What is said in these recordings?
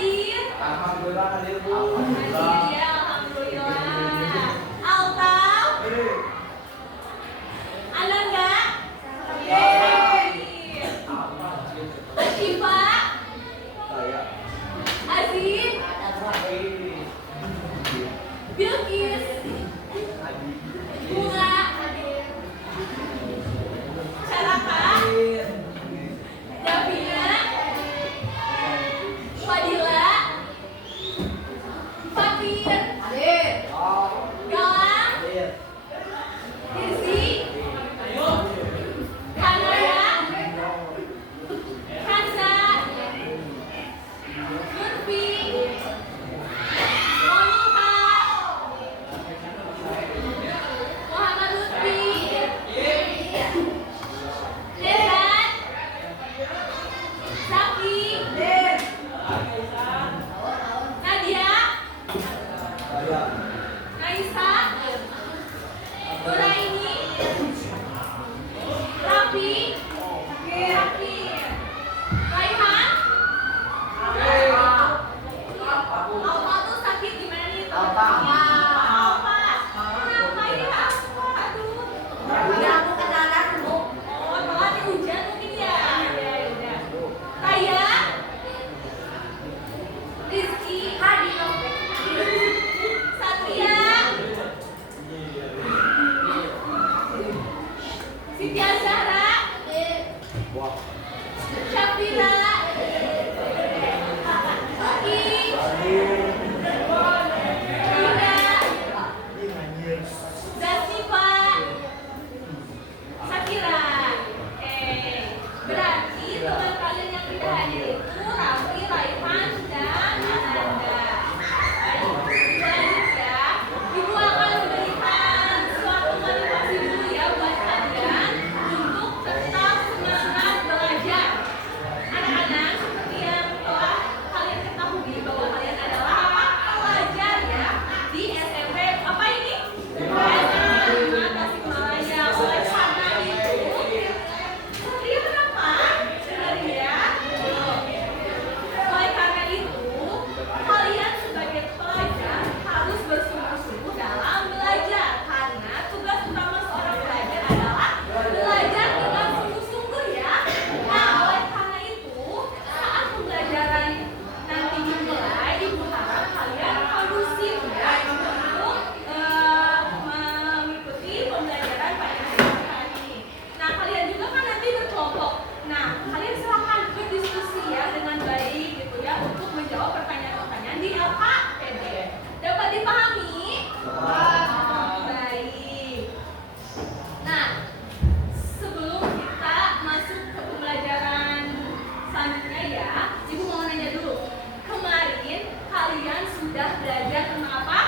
hadir? Alhamdulillah hadir Bu. Hadir ya, alhamdulillah. Altau? Ananda? Hadir. Asyifa? Saya. Azim? Bilqis? Bunga? Syaraka? Davina? Fadila? Fatir? Galang? Irzi? Hanaya? Hansa? Lutfi? Monika? Muhammad Lutfi? Desan? Zaki? Nadia? Saya. Naisa? Nuraini? Rafi? Rafi? Raihan? Alfa tuh sakit gimana nih? Alfa. Alfa. Kenapa ya Alfa? Aduh. Ya, aku kenalan Bu. Oh, telat nih hujan mungkin ya. Ya udah. Raya? Rizky? Hadi. Satria? Siti Azhara? Wah. Syafira? Oki? Rina? Zasifa? Sakira? Berarti teman kalian yang tidak hadir itu Raffi, Raihan, dan Ananda. Lanjut ya. Ibu akan memberikan suatu motivasi dulu ya buat kalian untuk tetap semangat belajar. Anak-anak, seperti yang telah kalian ketahui bahwa kalian adalah pelajar ya di SMP apa ini? SMA Tasikmalaya. Oleh karena itu, Satria kenapa? Sebenarnya, oleh karena itu, kalian sebagai pelajar harus bersungguh-sungguh dalam belajar karena tugas utama seorang pelajar adalah belajar dengan sungguh-sungguh ya. Nah, oleh karena itu, saat pembelajaran nanti dimulai, ibu harap kalian kondusif ya untuk mengikuti pembelajaran pada hari ini. Nah, kalian juga kan nanti berkelompok. Nah, kalian silakan berdiskusi ya dengan baik gitu ya untuk menjawab pertanyaan-pertanyaan di LKPD. Dapat dipahami? Baik. Nah, sebelum kita masuk ke pembelajaran selanjutnya ya, ibu mau nanya dulu. Kemarin kalian sudah belajar tentang apa?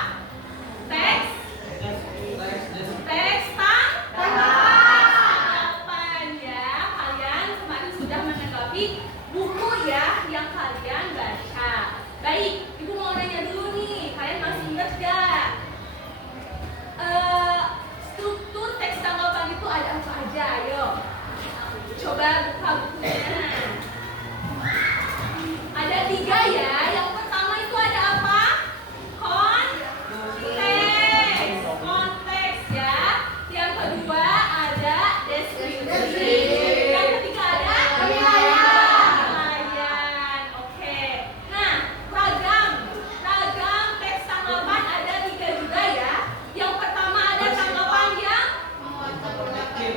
Teks? Teks tanggapan ya. Kalian kemarin sudah menanggapi buku ya yang kalian baca. Baik, ibu mau nanya dulu nih. Kalian masih ingat gak? Struktur teks tanggapan itu ada apa aja? Ayo, coba buka bukunya. Ada 3 ya. Yang pertama itu ada apa? Konteks ya. Yang kedua ada deskripsi. Yang ketiga ada penilaian. Oke. Nah, ragam teks tanggapan ada 3 juga ya. Yang pertama ada tanggapan yang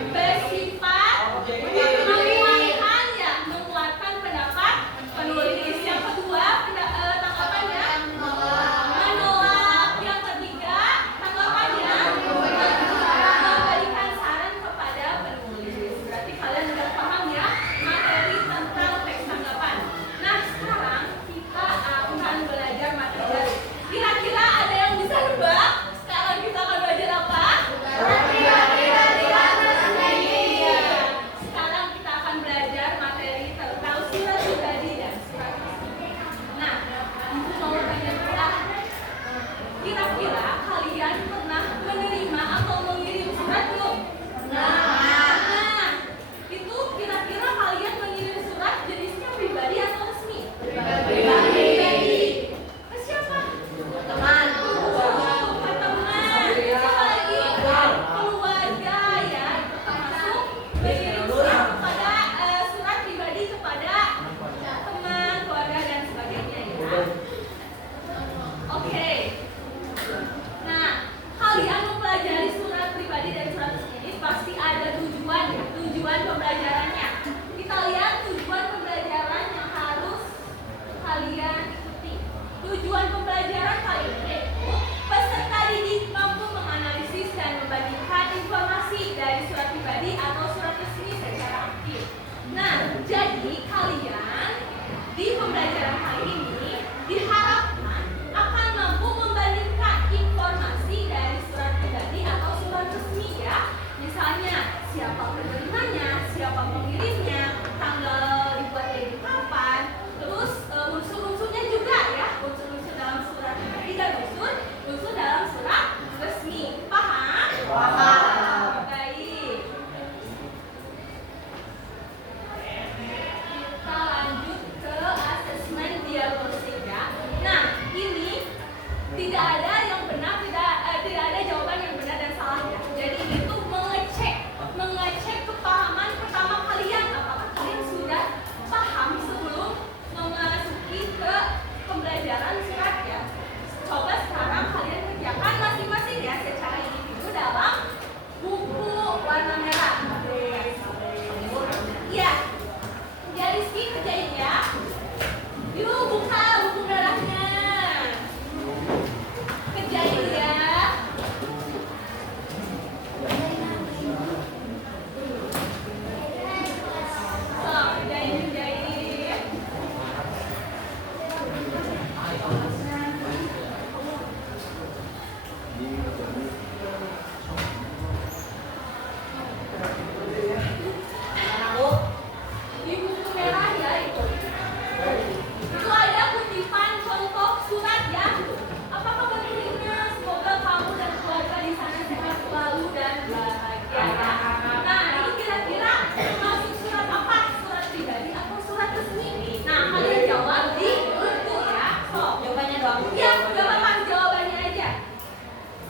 bersifat menguatkan ya, menguatkan pendapat penulis. Yang kedua Tujuan pembelajaran kali ini yaitu peserta didik mampu menganalisis dan membandingkan informasi dari surat pribadi atau surat resmi secara aktif. Nah, jadi kalian di pembelajaran kali ini diharapkan akan mampu membandingkan informasi dari surat pribadi atau surat resmi ya. Misalnya, siapa penerimanya, siapa pengirimnya, tanggal dibuatnya kapan, terus unsur-unsurnya juga ya, unsur-unsur dalam surat pribadi dan unsur dalam surat resmi. Paham? Paham. Baik. Kita lanjut ke asesmen diagnostik ya. Nah, ini tidak ada yang benar, tidak ada jawaban yang benar dan salah ya. Jadi ini tuh mengecek kepahaman pertama kalian, apakah kalian sudah paham sebelum memasuki ke pembelajaran surat ya. Coba sekarang kalian kerjakan masing-masing ya secara individu dalam buku warna merah. Iya. Ya Rizky kerjain ya. Yuk buka buku merahnya. Kerjain ya. Kerjain. Di buku merah ya itu. Itu ada kutipan contoh surat ya. Apakah bentuknya? Semoga kamu dan keluarga di sana sehat selalu dan bahagia ya. Nah, ini kira-kira termasuk surat apa? Surat pribadi atau surat resmi? Nah, kalian jawab di buku ya. So, Jawabannya doang. ya, gak apa-apa, jawabannya aja.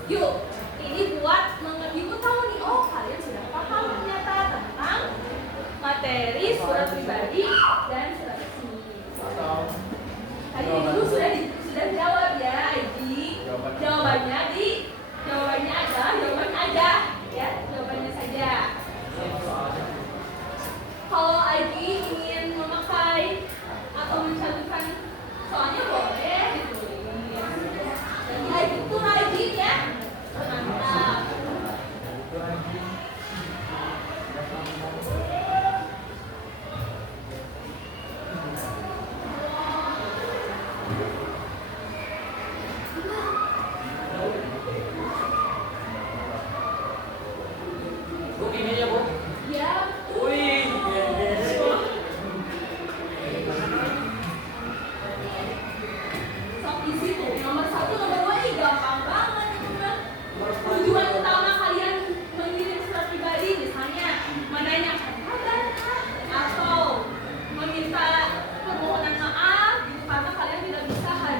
Yuk, ini buat ibu tahu nih, oh kalian sudah paham ternyata tentang materi surat pribadi dan surat resmi. Tadi dulu sudah jawab ya, Aji. Jawabannya ada, ya, jawabannya saja. Kalau Aji ingin memakai atau mencantumkan soalnya boleh ditulis. Jadi Aji itu rajin ya. Mantap. Bu, ini aja bu. Ya, Wih, sok isi tuh. Nomor 1, nomor 2 ini gampang banget itu kan. Tujuan utama kalian mengirim surat pribadi misalnya menanyakan kabar atau meminta permohonan maaf gitu, karena kalian tidak bisa hadir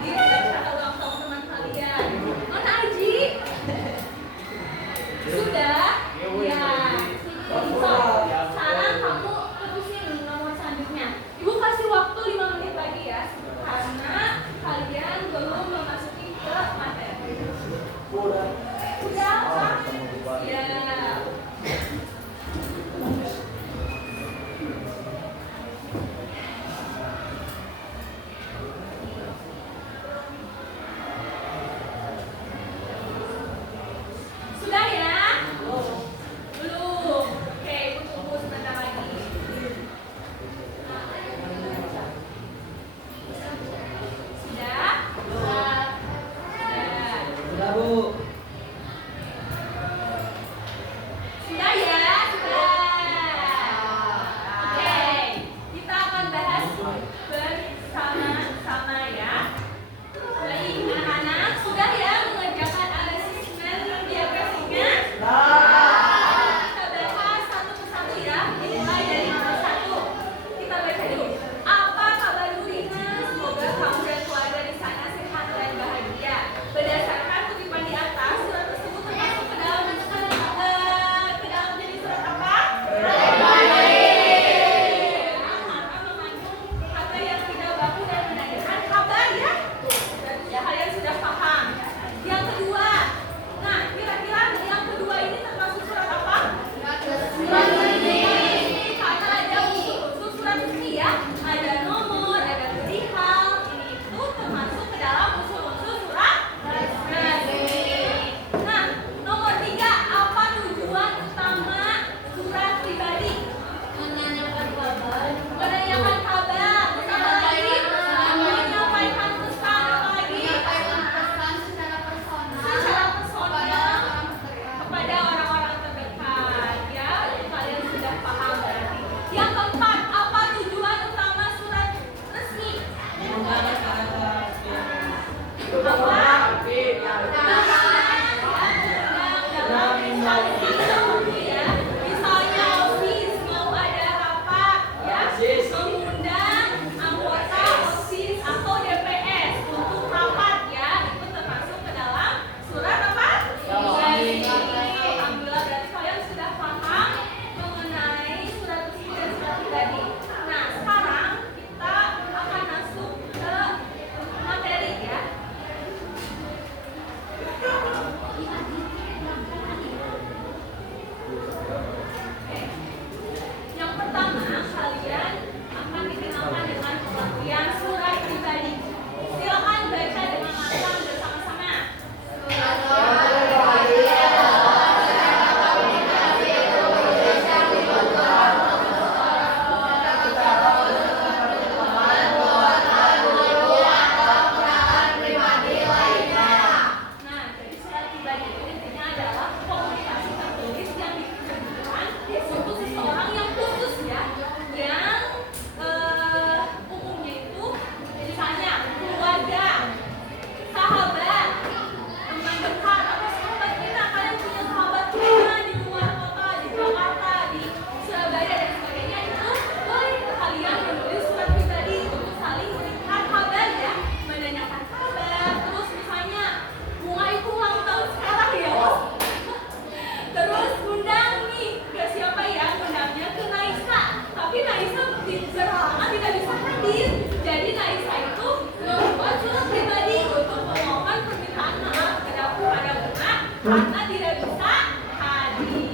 karena tidak bisa hadir.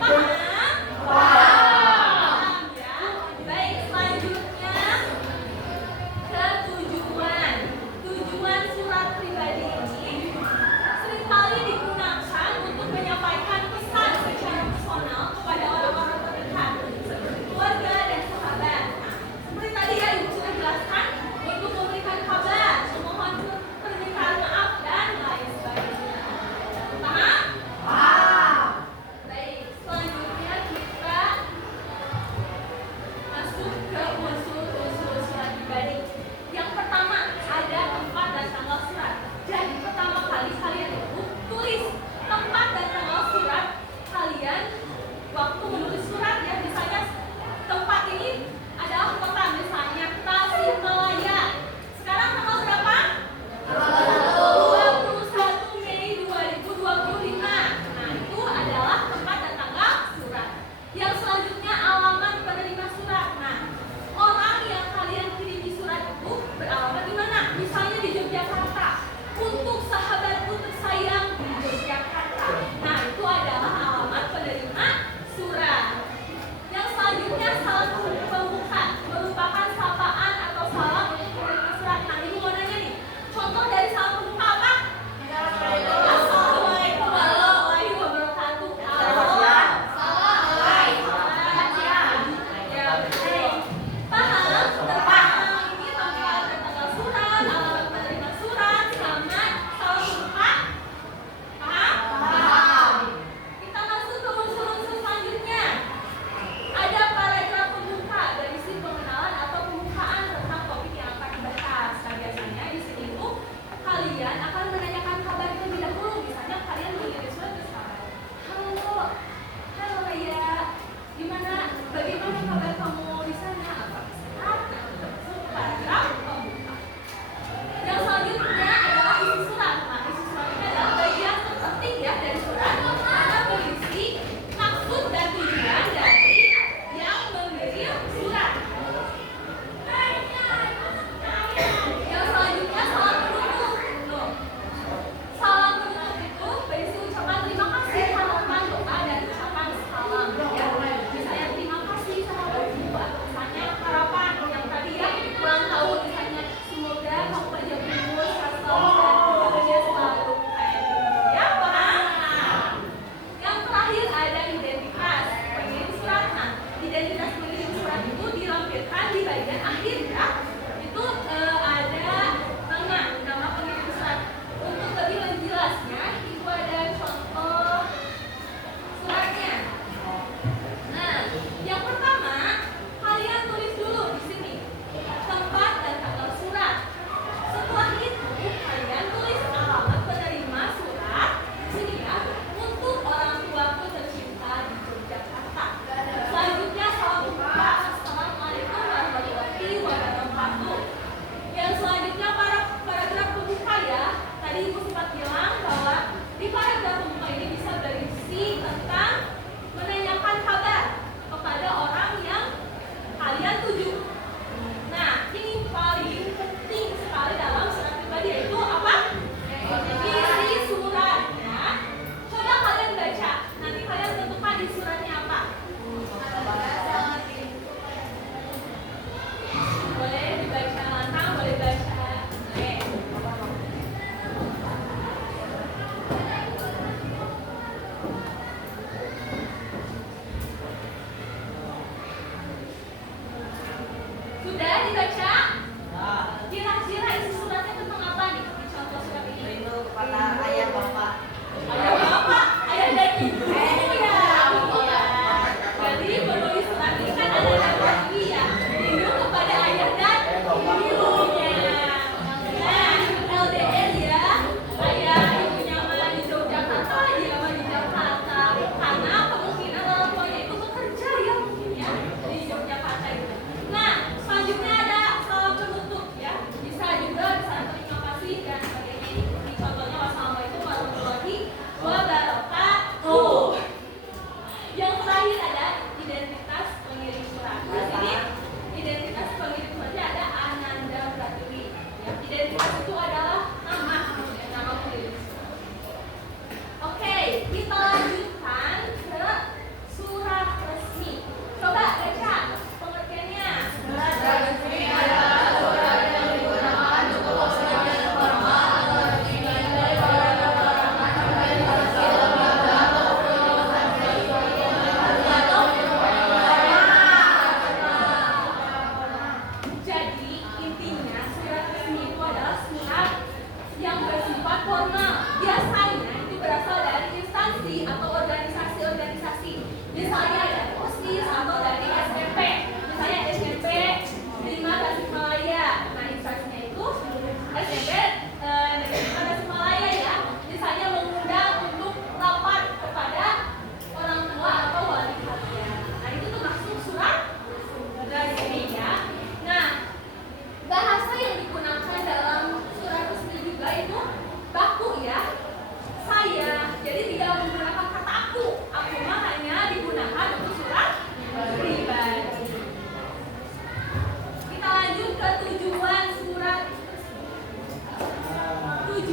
Paham? Paham. Ya. Baik, selanjutnya ketujuan. Tujuan surat pribadi ini seringkali digunakan untuk menyampaikan pesan secara personal kepada orang-orang terdekat seperti keluarga dan sahabat. Nah, seperti tadi ya Ibu sudah jelaskan, untuk memberikan kabar, memohon permintaan maaf dan lain sebagainya. Paham?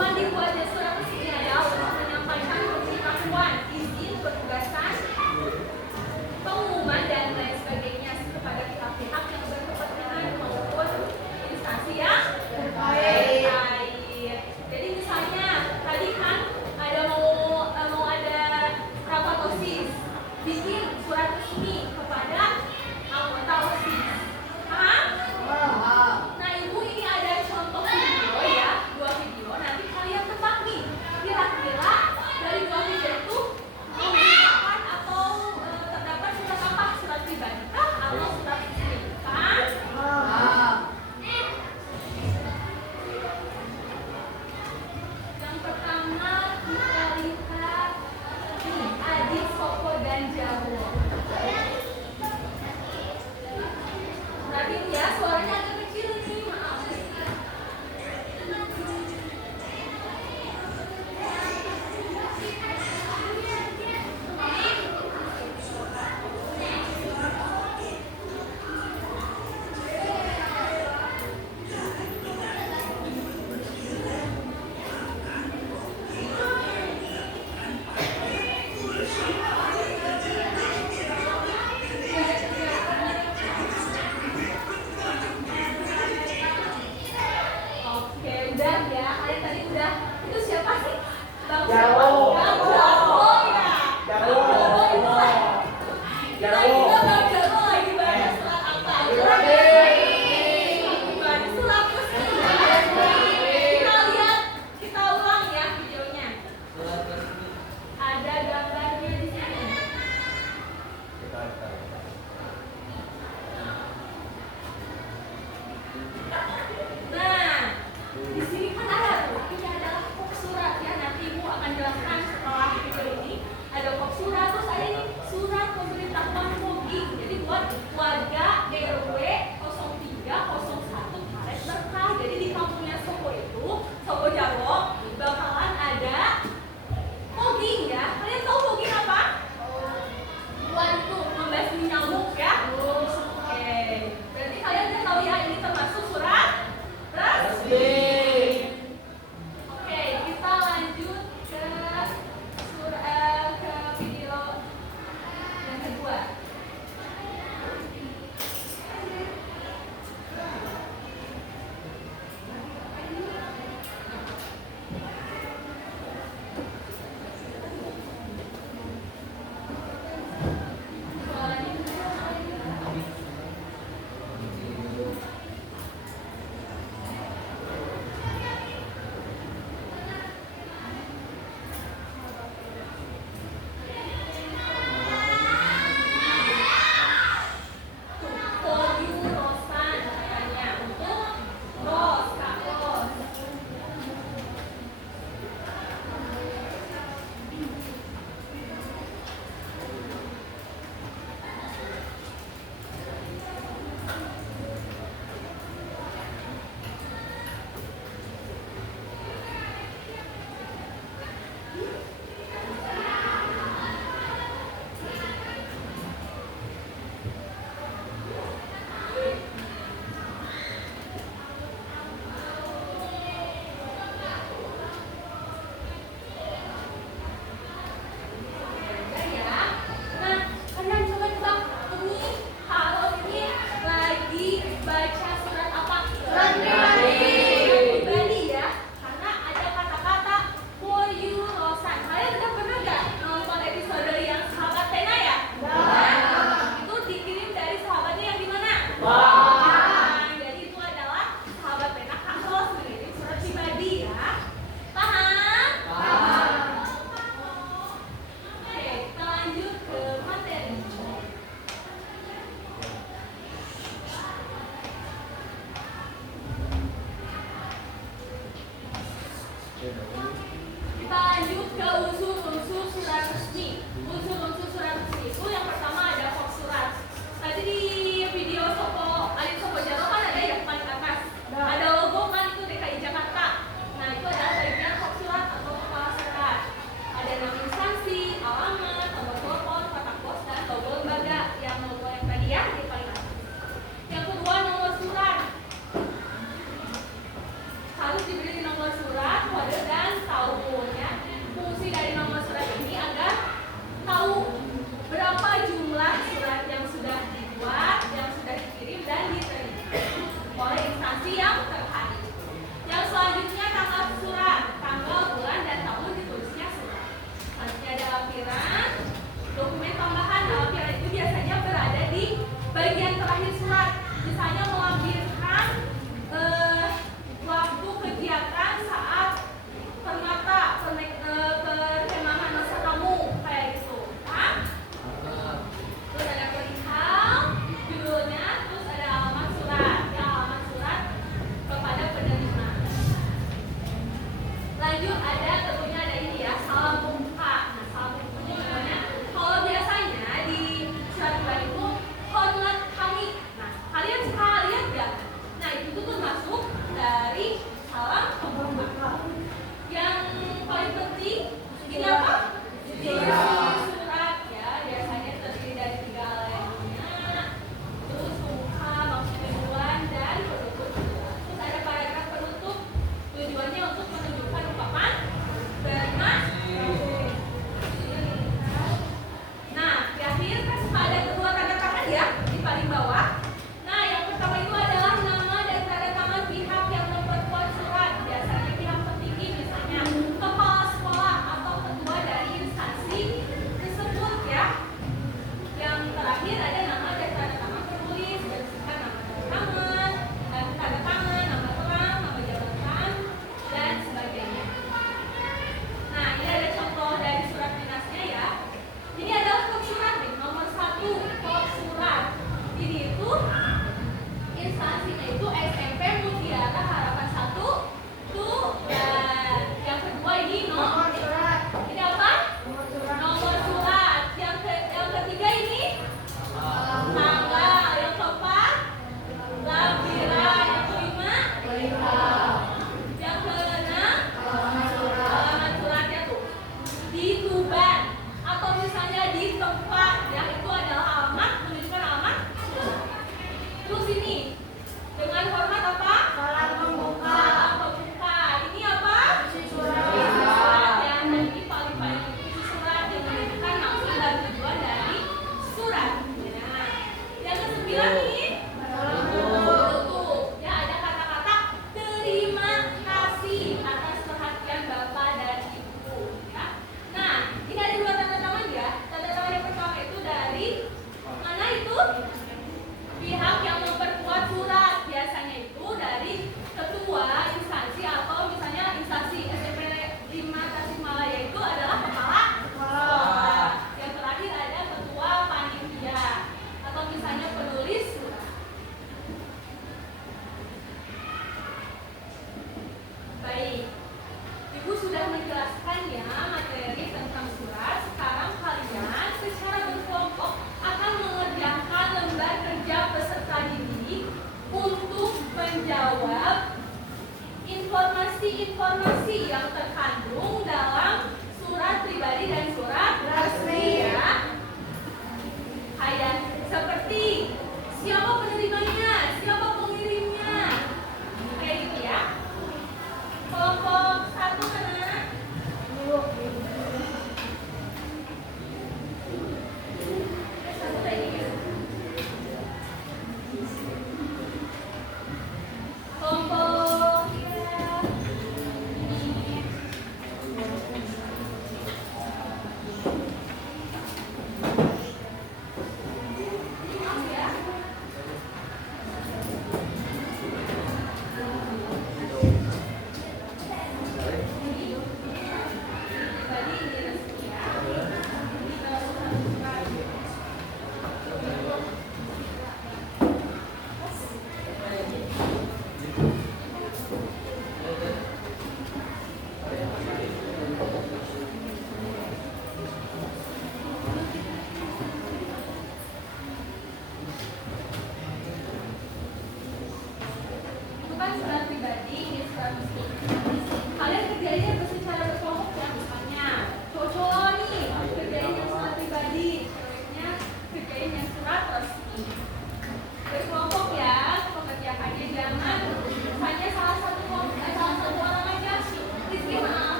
Tujuan dibuatnya surat resmi adalah untuk menyampaikan pemberitahuan, izin, penugasan, pengumuman dan lain sebagainya kepada pihak-pihak yang berkepentingan maupun instansi yang terkait. Jadi misalnya tadi kan ada mau ada rapat OSIS, bikin surat resmi kepada anggota OSIS. Paham? Nah ibu ini ada contoh video ya, 2 video. Nanti kalian tebak nih, kira-kira dari 2 video itu menggunakan atau terdapat surat apa? Surat pribadi kah atau surat resmi? Paham? Yang pertama kita lihat nih, Adit, Soko, dan Jawo. Perhatiin ya, suaranya agak kecil nih, maaf. Oke, udah ya. Kalian tadi udah. Itu siapa sih? Bang Jawo. Jawo ya. Jawo. Jawo itu lah. Kita Jawo. juga Bang Jawo lagi bahas surat apa? Surat resmi. Bukan surat resmi. Kita lihat, kita ulang ya videonya. Ada gambarnya di sini. Nah, di sini kan ada tuh, ini adalah kop surat ya. Nanti ibu akan jelaskan setelah video ini. Ada kop surat, terus ada ini surat pemberitahuan fogging. Jadi buat warga RW 0301 Karet Berkah. Jadi di kampungnya Soko itu, Soko Jawo, bakalan ada fogging ya. Kalian tahu fogging apa? Buat itu membasmi nyamuk ya. Oke, berarti kalian udah tahu ya ini termasuk surat resmi. Oke, kita lanjut ke video yang kedua. Rosan katanya untuk Ros, Kak Ros. Ya. Nah, kalian coba tebak ini Haros ini lagi baca surat apa? Surat pribadi. Surat pribadi ya. Karena ada kata-kata for you Rosan. Kalian udah pernah nggak nonton episode yang sahabat Tena ya? Nah, itu dikirim dari sahabatnya yang di mana? Nah, jadi itu adalah sahabat Tena Kak Ros mengirim surat pribadi ya. Paham? Oke, kita lanjut ke materi. Kita lanjut ke unsur-unsur surat resmi. Unsur-unsur surat resmi itu yang pertama ada kop surat. Tadi di video Adit Soko Jawa kan ada yang paling atas. Ada logo kan itu DKI Jakarta. Nah itu adalah bagian kop surat atau kepala surat. Ada nama instansi, alamat, nomor telepon, kotak pos, dan logo lembaga. Yang logo yang tadi ya di paling atas. Yang kedua nomor surat. Harus diberi nomor surat, kode dan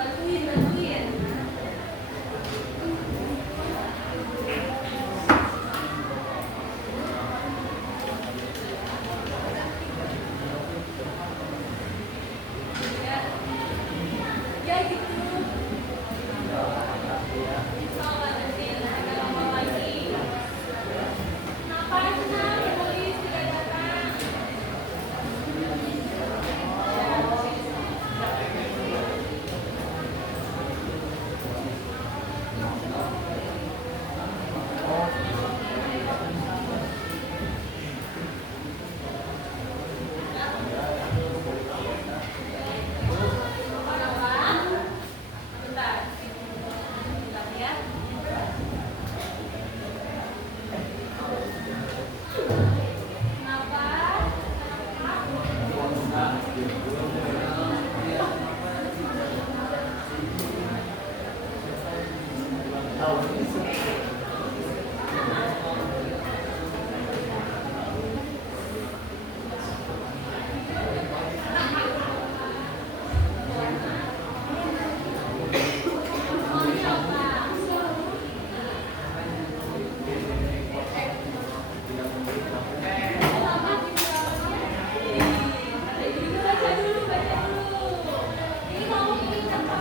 Bantuin, bantuin. Ya, ya gitu. Salah nanti agak lama lagi. Kenapa polis tidak datang? Kenapa? Bentar. Bentar ya. Kenapa? Maunya apa? Selamat ini baca dulu, baca dulu. Ini mau pilih apa?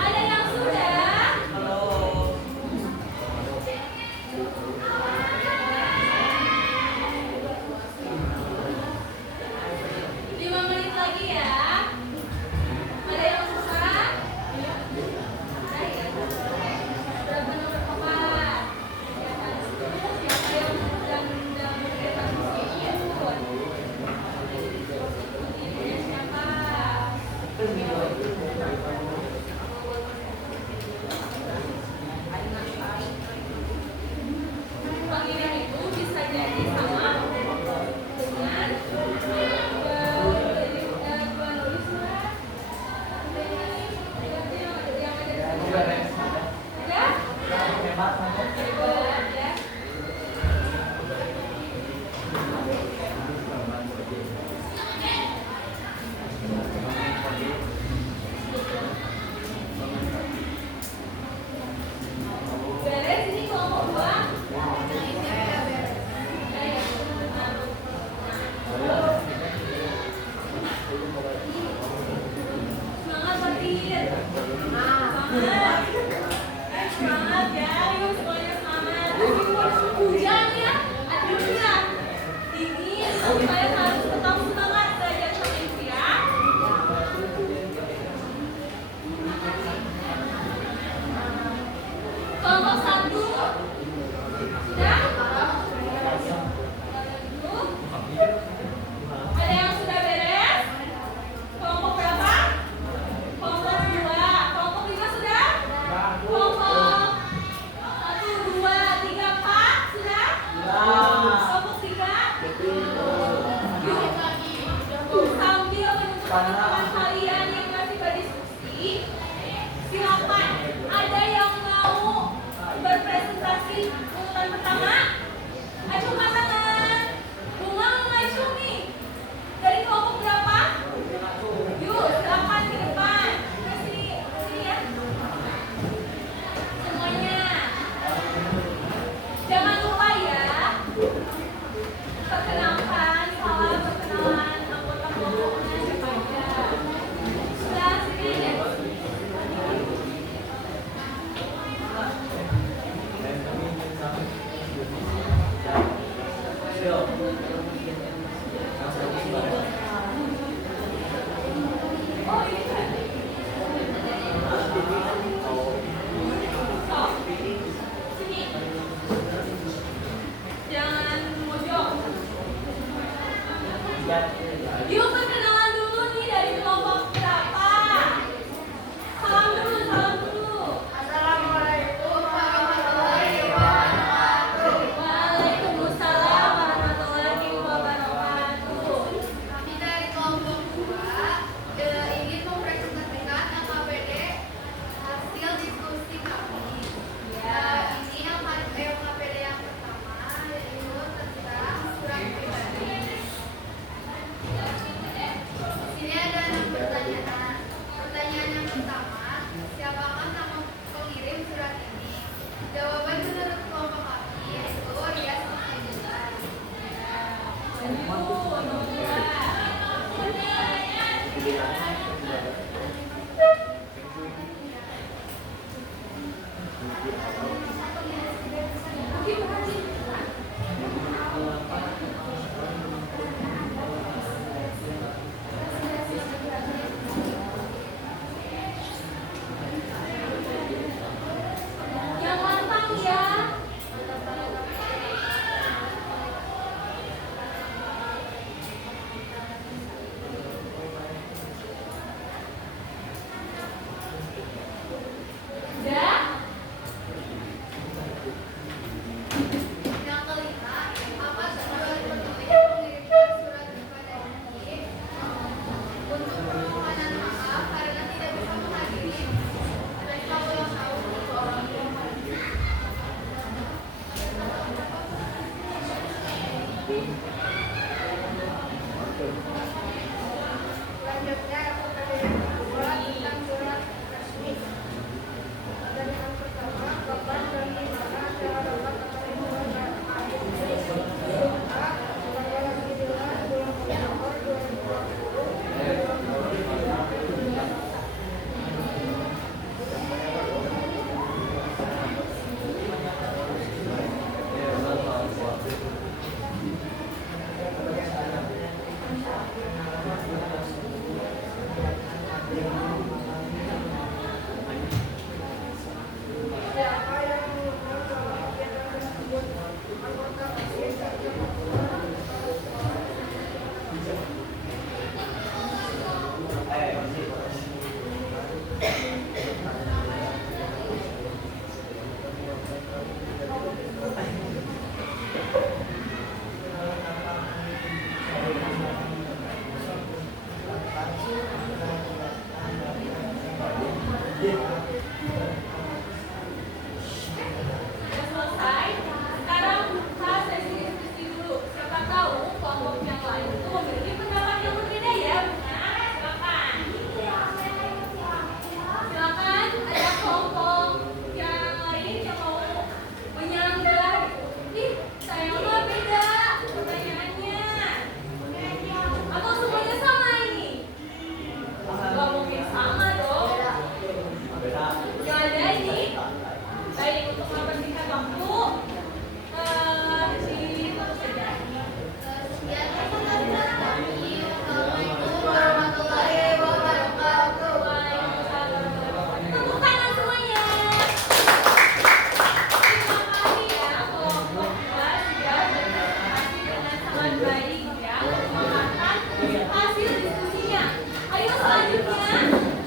Ada yang sudah? Halo. 5 menit lagi ya. Ada yang susah? Ada ya? Berapa nomor papan? Siapa yang sedang berdebat ikut? Ibunya siapa? Panggilan itu bisa jadi sama dengan penulis surat. Yang ada di sini. Ya? Hebat ya. Beres ini kelompok dua. Semangat Fatir. Semangat. Semangat ya, yuk semuanya semangat. Hujan ya, aduh ya. Dingin, tapi kalian harus tetap semangat belajar sama ibu ya. Kelompok satu. Sudah? Ada yang sudah beres? Kelompok berapa? Kelompok 2. Kelompok 5 sudah? Kelompok 1, 2, 3, 4 sudah? Kelompok 3? Sambil menunggu teman-teman kalian yang masih berdiskusi, silakan ada yang mau berpresentasi urutan pertama? Acungkan tangan. Bunga Maisumi dari kelompok berapa? Yuk, silakan ke depan. Sini ya. Semuanya. Jangan lupa ya. Perkenalkan, salam perkenalan anggota kelompoknya siapa aja. Sudah, sini aja. Oh, ini kan. Oh, sini. Jangan mojok. Yuk perkenalan dulu nih dari kelompok berapa? Salam dulu, salam dulu. Assalamualaikum warahmatullahi wabarakatuh. Waalaikumsalam warahmatullahi wabarakatuh. Kami dari kelompok 2 ingin mempresentasikan LKPD hasil diskusi kami. Ini LKPD yang pertama yaitu tentang surat pribadi. nomor 2. Oke, perhatian. Yang lantang ya. Udah? Yang kelima, apa tujuan penulis mengirimkan surat kepada Niki untuk permohonan maaf karena tidak bisa menghadiri pesta ulang tahun kedua orang tua. Selanjutnya, yang kedua tentang surat resmi. Dan yang pertama, kapan dan di mana cara dapat ketemu dengan akhir A. Tanggal 9 bulan Oktober 2020. Siapa yang mengundang dalam kegiatan tersebut? Anggota pasien saja maupun Udah selesai. Sekarang buka sesi diskusi dulu. Siapa tahu kelompok yang lain itu memiliki pendapat yang berbeda ya. Nah, silakan. Silakan ada kelompok yang lain yang mau menyanggah. Ih, saya mah beda pertanyaannya. Atau semuanya sama ini? Gak mungkin sama dong. Yang ada ini. Baik, untuk mempersingkat waktu, ditutup saja. Sekian pertemuan kami. Assalamualaikum warahmatullahi wabarakatuh. Waalaikumsalam warahmatullahi wabarakatuh. Tepuk tangan semuanya. Terima kasih ya, kelompok 2 sudah berpartisipasi dengan sangat baik ya untuk memaparkan hasil diskusinya. Ayo selanjutnya,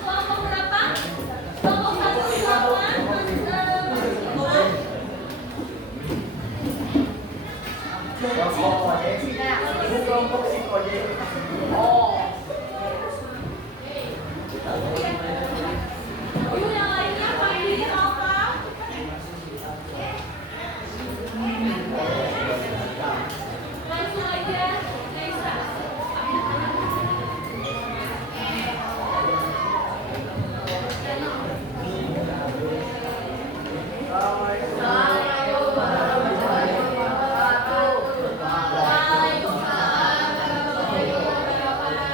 kelompok berapa? Kelompok 1 silakan. Kelompok si Kojek. Yuk yang lainnya Fadli, Alfa. Langsung aja, Naisa. Assalamualaikum warahmatullahi wabarakatuh. Waalaikumsalam warahmatullahi wabarakatuh.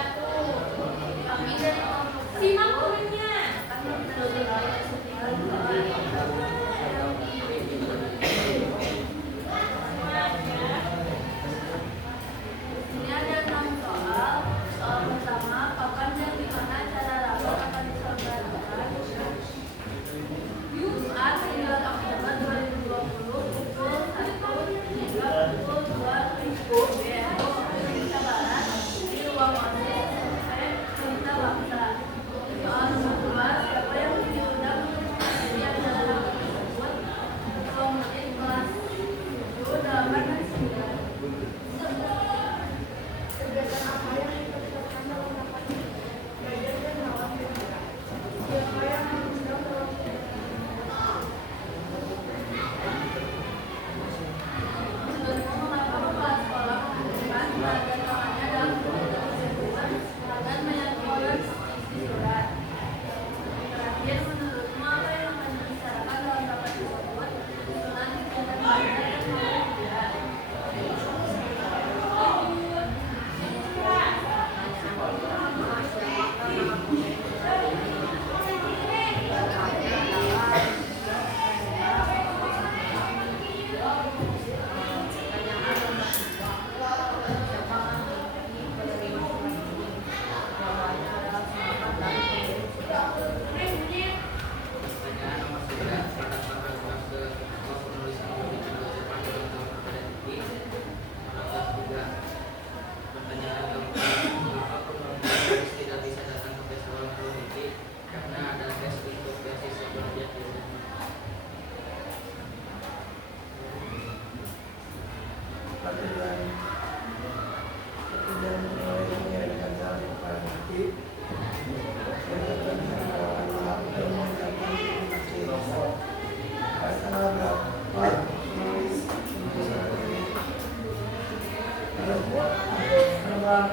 Sudah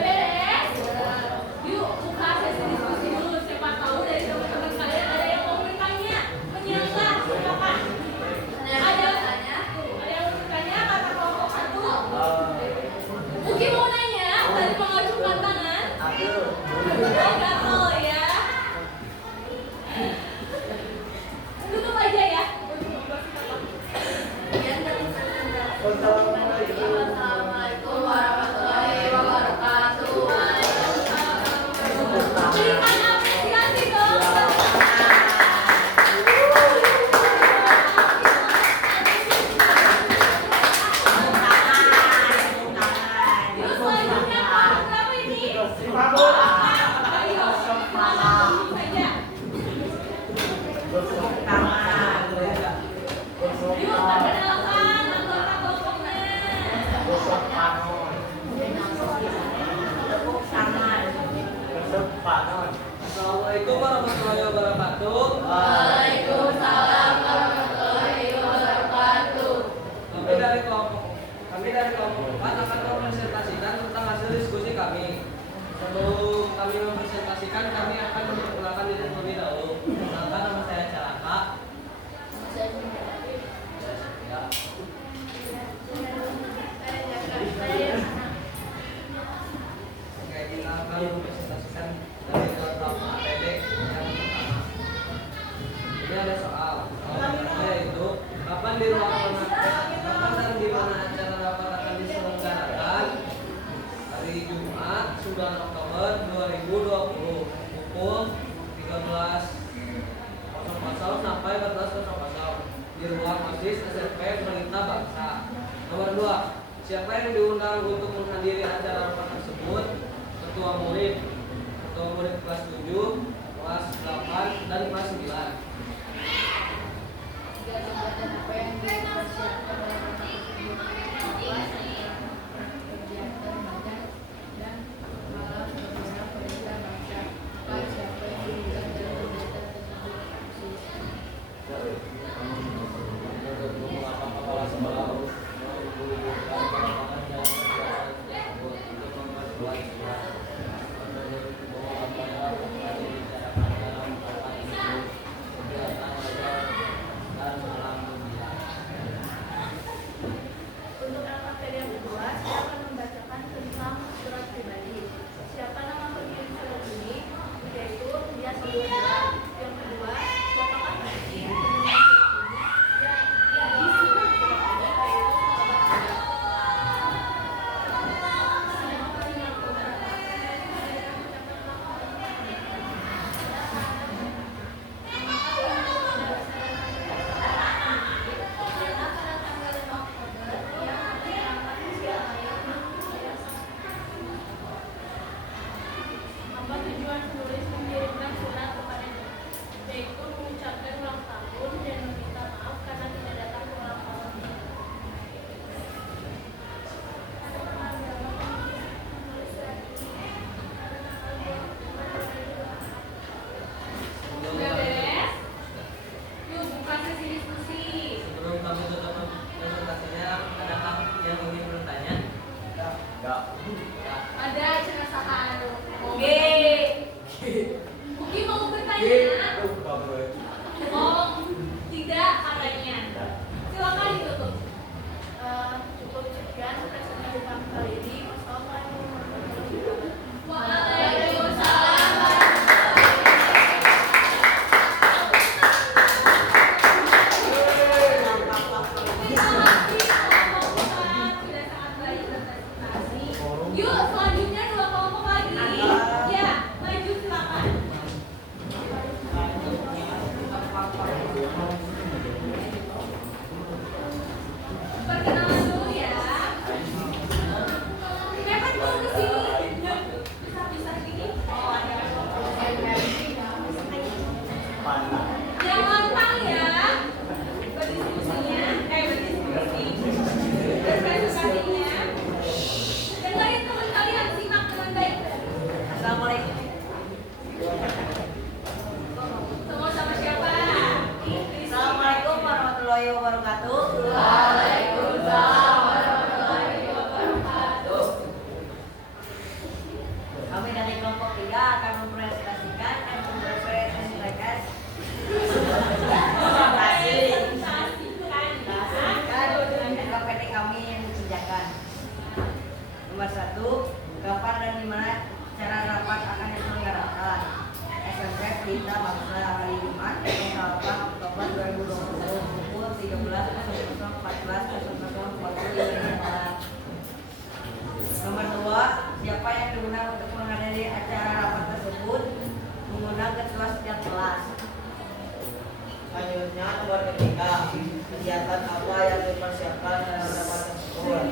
beres? Yuk buka sesi diskusi dulu. Siapa tahu dari teman-teman kalian ada yang mau bertanya, menyangka, silakan. Ada yang mau bertanya kata kelompok satu. Mungkin mau nanya dari mengajukan tangan. Gatel ya. Tutup aja ya. Assalamualaikum warahmatullahi wabarakatuh. Berikan apresiasi dong. Terus selanjutnya kelompok berapa ini? Ayo, saja. Yuk, perkenalkan anggota kelompoknya. Assalamualaikum warahmatullahi wabarakatuh. Waalaikumsalam warahmatullahi wabarakatuh. Kami dari kelompok 4 akan mempresentasikan tentang hasil diskusi kami. Sebelum kami mempresentasikan, kami akan memperkenalkan diri terlebih dahulu. Perkenalkan, nama saya Caraka. Ya. Oke, kita akan mempresentasikan dari kelompok APD yang pertama. Ini ada soal. Soalnya yaitu kapan dan di mana acara rapat akan diselenggarakan? Hari Jumat 9 Oktober 2020 pukul 13.00 sampai 14.00 di ruang OSIS SMP Pelita Bangsa. Nomor 2. Siapa yang diundang untuk menghadiri acara rapat tersebut? Ketua murid kelas 7, kelas 8, dan kelas 9. Kegiatan apa yang dipersiapkan dalam rapat tersebut? Kegiatan makan dan malam bersama Pelita Bangsa. Siapa yang diundang dalam kegiatan tersebut? Nomor 2, siapa yang diundang untuk menghadiri acara rapat tersebut mengundang ketua setiap kelas. Selanjutnya nomor 3, kegiatan apa yang dipersiapkan dalam rapat tersebut.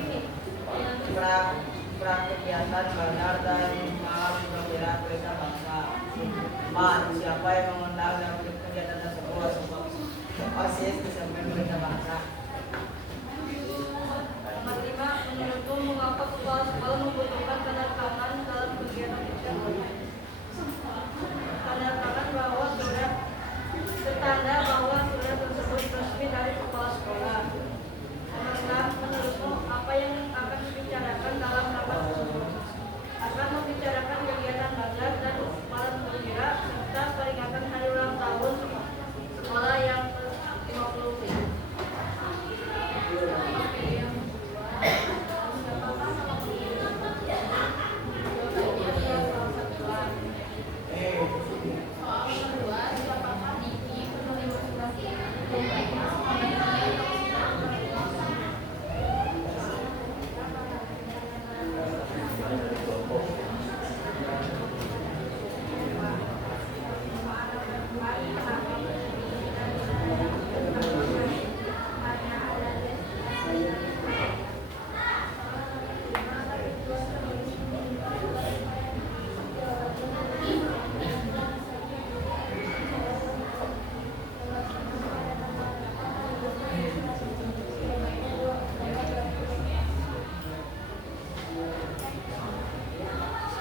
Kegiatan bandar dan malam pembelajaran berita bangsa. 4, siapa yang mengundang dalam kegiatan tersebut. OSIS disampaikan berita bangsa. Nomor 5, menurutmu mengapa kepala sekolah membutuhkan tanda tangan dalam kegiatan tersebut? Tanda tangan bahwa surat bertanda bahwa surat tersebut resmi dari kepala sekolah. Nomor 6, menurutmu apa yang akan dibicarakan dalam rapat tersebut? Akan membicarakan kegiatan bazar dan malam gembira serta peringatan hari ulang tahun sekolah yang ke-50.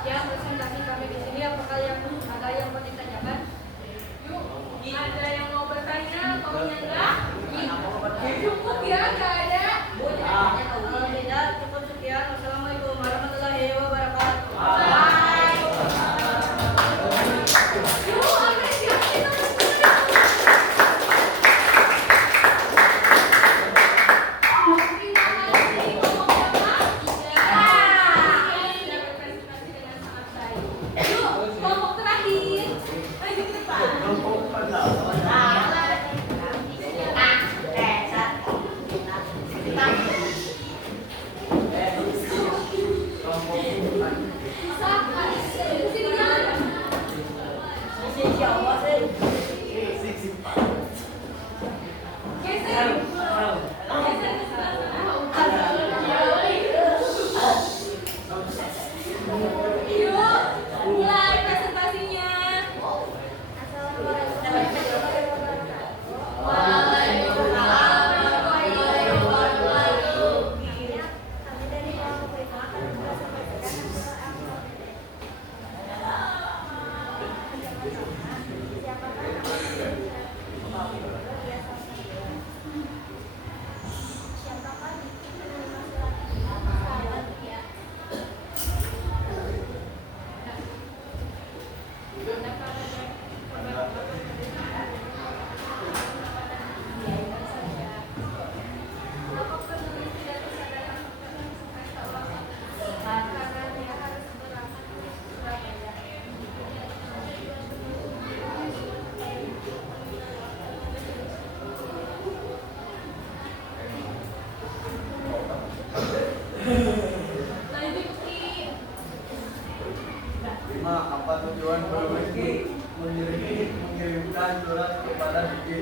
Sekian presentasi kami di sini. Apakah ada yang mau ditanyakan? Ada yang mau bertanya? Pokoknya enggak? Cukup ya, enggak ada. Kalau tidak, cukup sekian. Wassalamualaikum warahmatullahi wabarakatuh. Yuk, apa sih? Kelompok terakhir, ayo ke depan. Yuk, mulai presentasinya. Waalaikumsalam warahmatullahi wabarakatuh. Kami dari kelompok 5 akan mempresentasikan siapakah siapakah penerima surat Kenapa penulis tidak disadarkan karena dia harus berangkat ke Surabaya. Lanjut Ki. 5. Apa tujuan penulis mengirimkan surat kepada Diki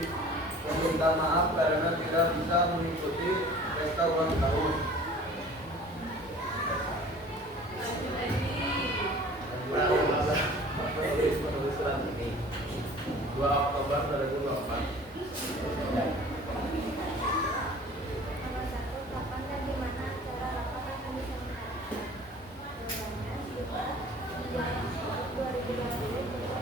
meminta maaf karena tidak bisa mengikuti pesta ulang tahun? Lanjut Edi. Penulis surat ini 2 Oktober 2008. Nomor 1, kapan dan di mana acara rapat akan diselenggarakan? Jawabannya, sekitar 2020 pukul 1-2.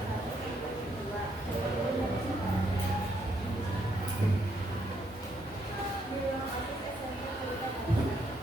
Di ruang OSIS SMP Pelita Bangsa.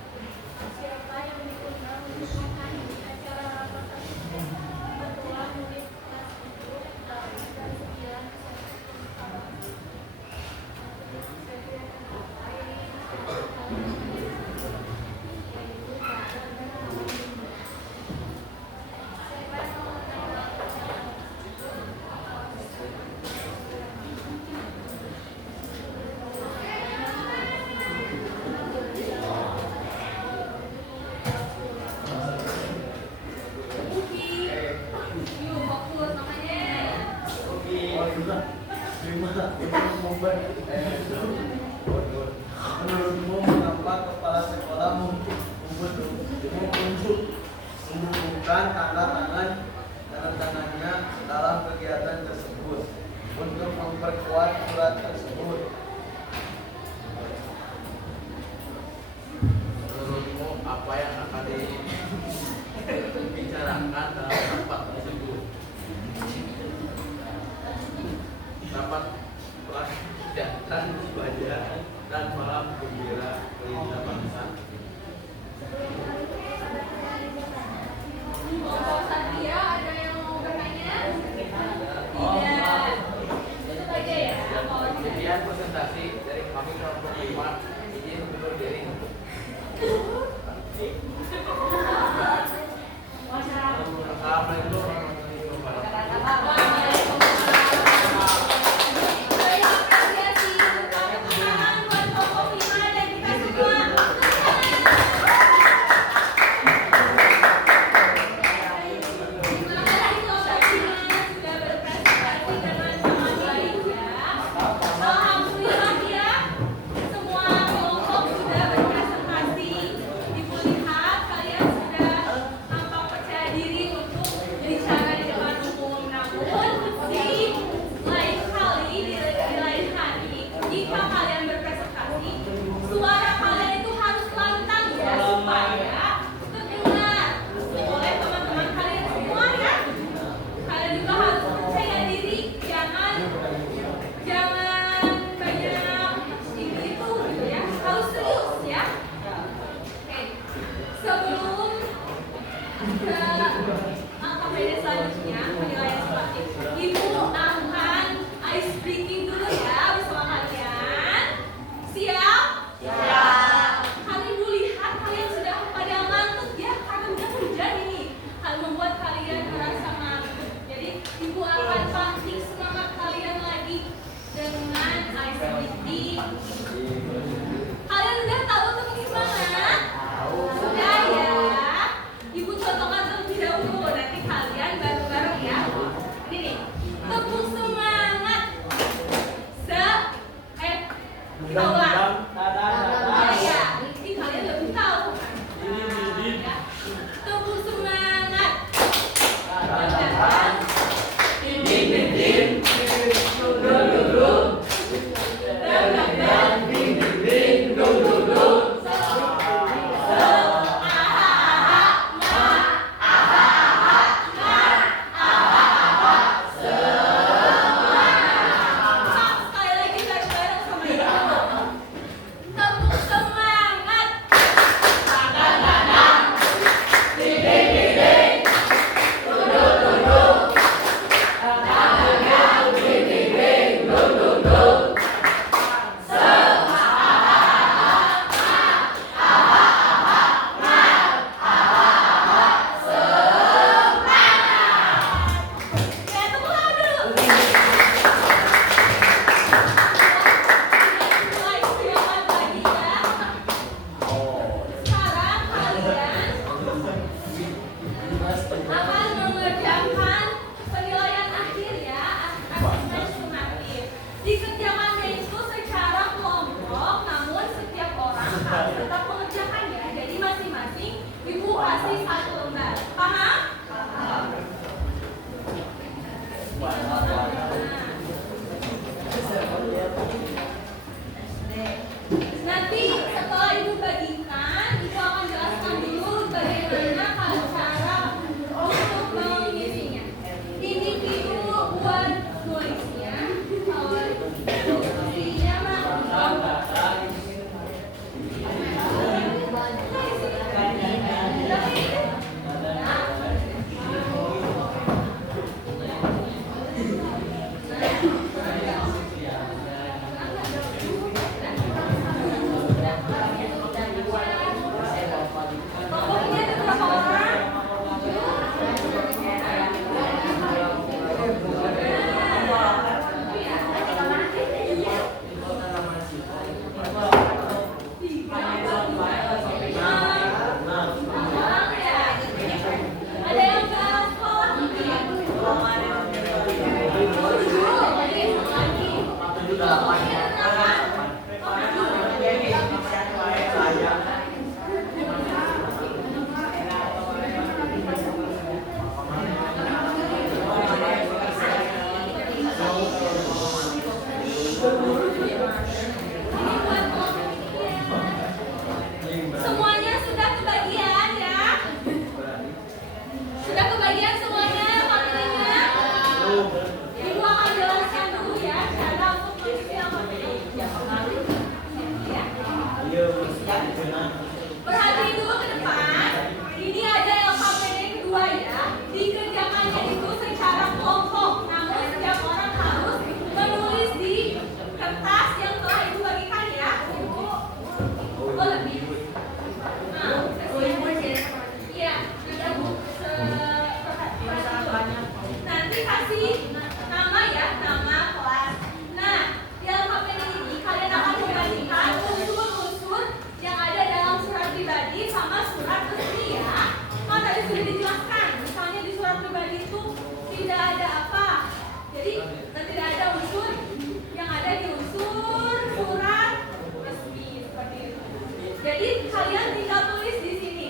Jadi kalian tinggal tulis di sini.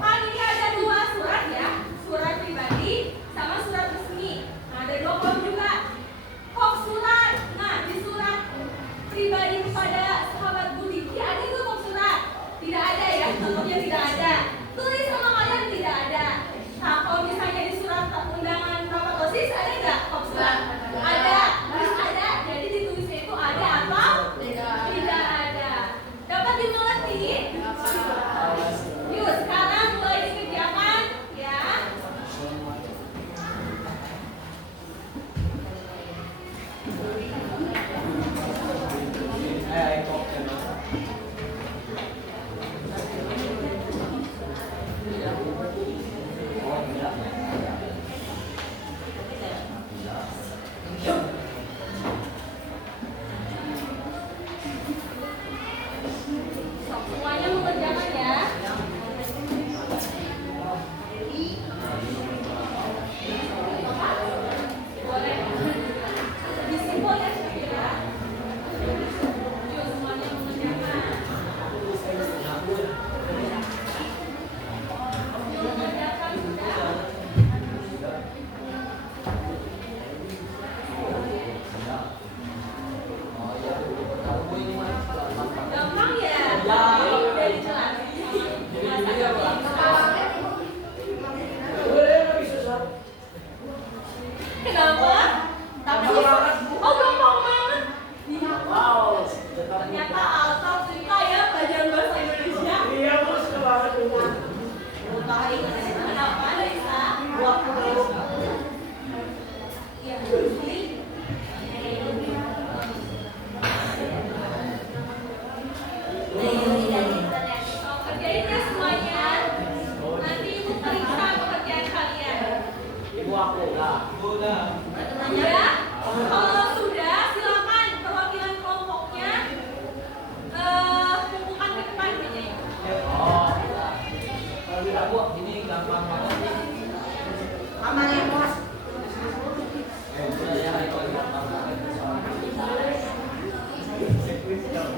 Kan ini ada dua surat ya, surat pribadi sama surat resmi. Nah, ada dua kolom juga. Kok surat? Nah, di surat pribadi kepada sahabat Budi, ada tuh kok surat? Tidak ada ya, contohnya tidak ada. Tulis sama kalian tidak ada. Nah, kalau misalnya di surat undangan rapat OSIS ada nggak kok surat? Ada, terus ada. Jadi ditulisnya itu ada atau tidak ada. Dapat dimengerti? Yuk, sekarang mulai dikerjakan ya. Sok, semuanya mengerjakan ya. Boleh. Lebih simpel ya kira-kira. Yuk, semuanya mengerjakan. Yuk, mengerjakan sudah. Gampang ya? Udah dijelasin. Kenapa? Oh, gampang banget. Ternyata Alta suka ya belajar bahasa Indonesia. Kenapa, Lisa? Iya, sih. Kerjain ya semuanya. Nanti ibu periksa pekerjaan kalian. Ya, kalau sudah silakan perwakilan kelompoknya kumpulkan ke depan meja. Ini gampang banget. Aman ya, Bos.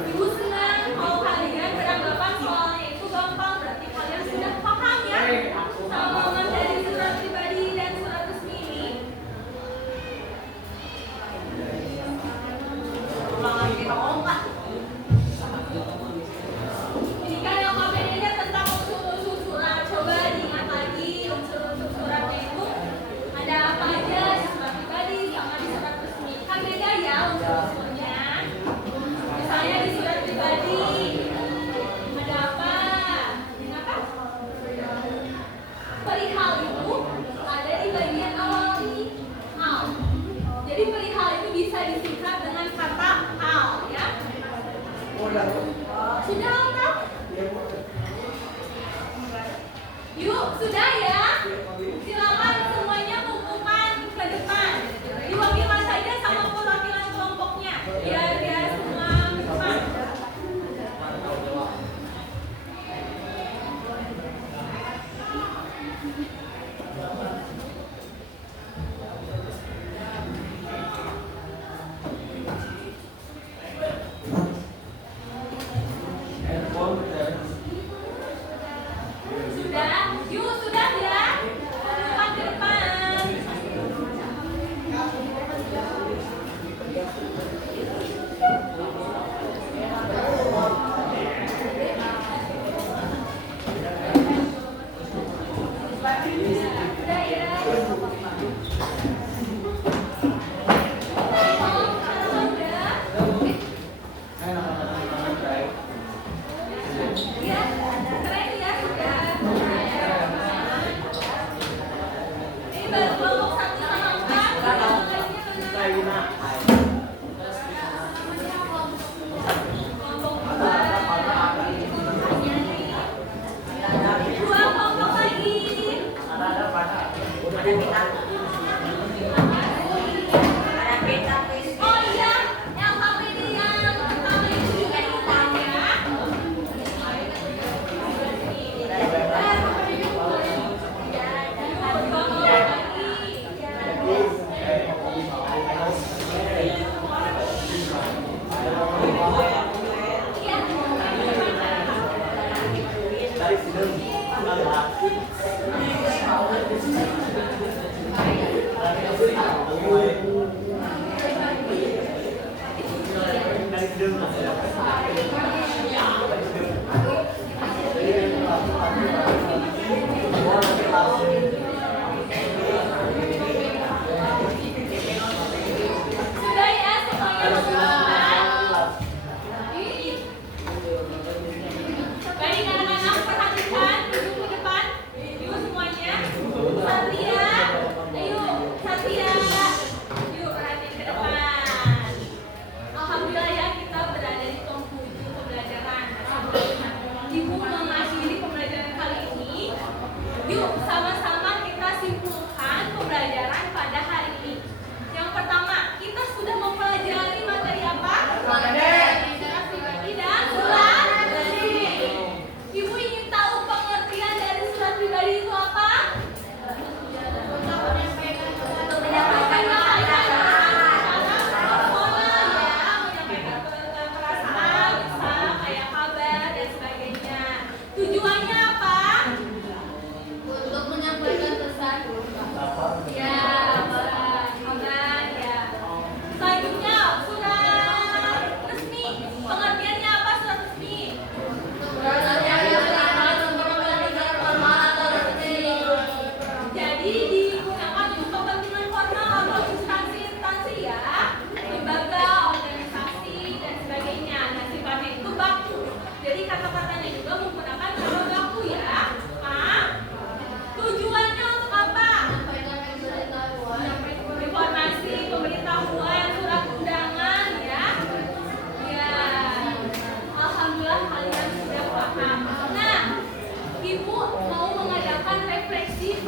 Ibu senang kalau kalian beranggapan soalnya itu gampang, berarti kalian sudah paham ya sama materi surat pribadi dan surat resmi ini. Ini kan LKPD-nya tentang unsur-unsur surat. Coba diingat lagi unsur-unsur suratnya itu ada apa aja di surat pribadi sama di surat resmi. Kan beda ya unsur-unsurnya. Misalnya di surat pribadi ada apa? Ini apa? Perihal itu ada di bagian awal ini. Al. Jadi perihal itu bisa disingkat dengan kata al ya. Sudah lengkap? Yuk, sudah ya. Silakan semuanya kumpulkan ke depan. Diwakilkan saja sama perwakilan kelompoknya. Biar dia semua ke depan. Sudah? Yuk, sudah ya. Kumpulkan ke depan.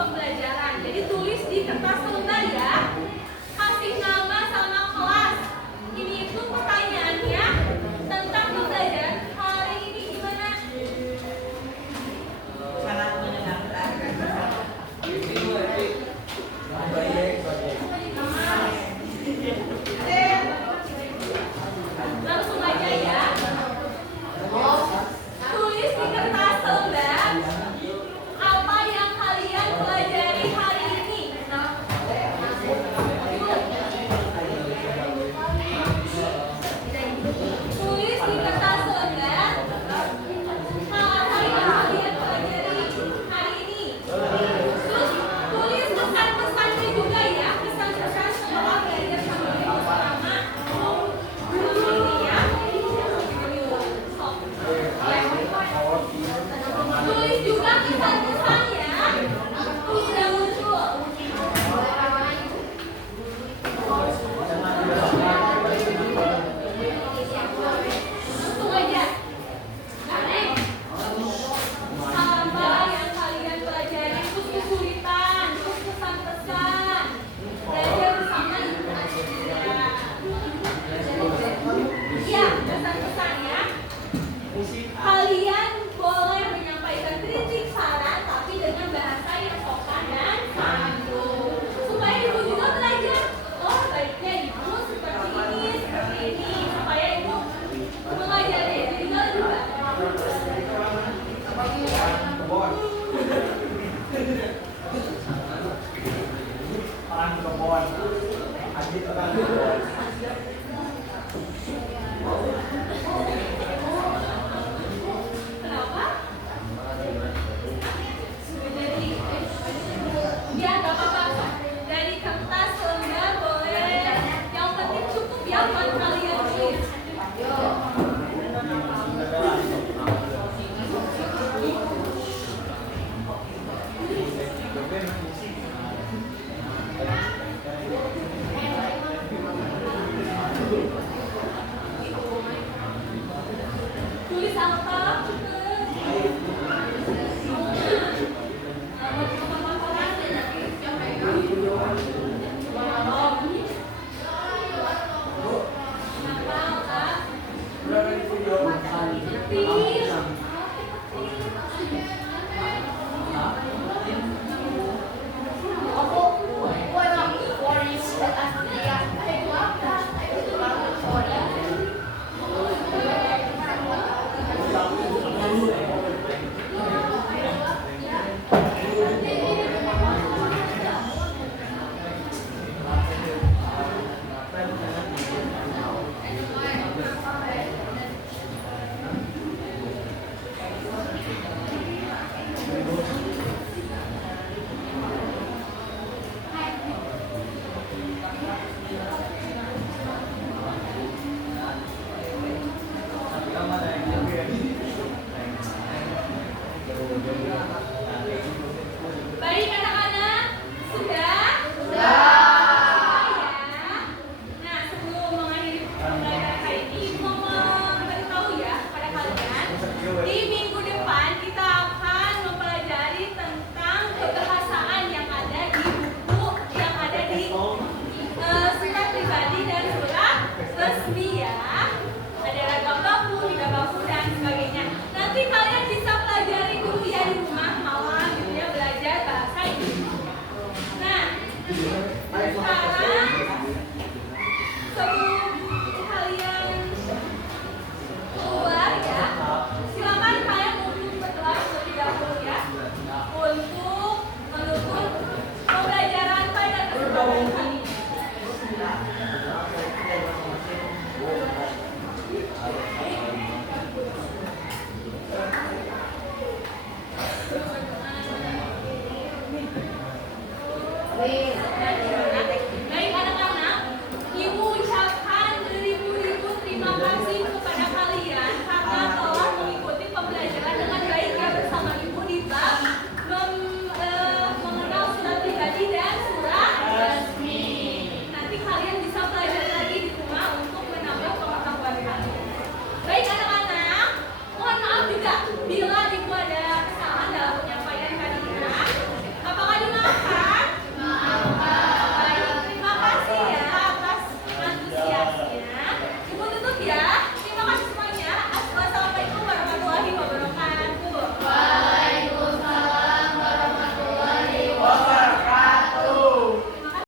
pembelajaran. Jadi tulis di kertas selembar ya. Kasih nama sama kelas. Ini itu pertanyaannya tentang pembelajaran hari ini gimana? Sangat menyenangkan. Langsung aja ya. Tulis di kertas selembar apa yang kalian pelajari hari ini. Tulis di kertas selembar apa yang kalian pelajari hari ini. Terus tulis pesan-pesannya juga ya, pesan-pesan setelah belajar sama ibu sama ini ya. Tulis juga pesan-pesannya. Sudah muncul. Langsung aja. Apa yang kalian pelajari, terus kesulitan, terus pesan-pesan. Belajar bersama ibu aja. Iya, pesan-pesannya. Kalian boleh menyampaikan kritik, saran, tapi dengan bahasa yang sopan dan santun. Supaya ibu juga belajar. Oh, baiknya ibu seperti ini, supaya ibu mengajari itu juga lebih baik. Kenapa? Jadi, ya nggak apa-apa. Dari kertas selembar boleh. Yang penting cukup ya buat kalian tulis. Tulis apa? Baik anak-anak, sudah? Ya. Nah, sebelum mengakhiri pembelajaran hari ini, mau memberitahu ya kepada kalian. Di minggu depan kita akan mempelajari tentang kebahasaan yang ada di buku, yang ada di surat pribadi dan surat resmi ya. Ada ragam baku, tiga baku dan sebagainya. Nanti kalian bisa pelajari dulu ya di rumah malam gitu ya, belajar bahasa Inggris. Nah, sekarang sebelum kalian keluar ya, silakan kalian untuk berkelas terlebih dahulu ya, untuk menutup pembelajaran pada kesempatan kali ini. Wih,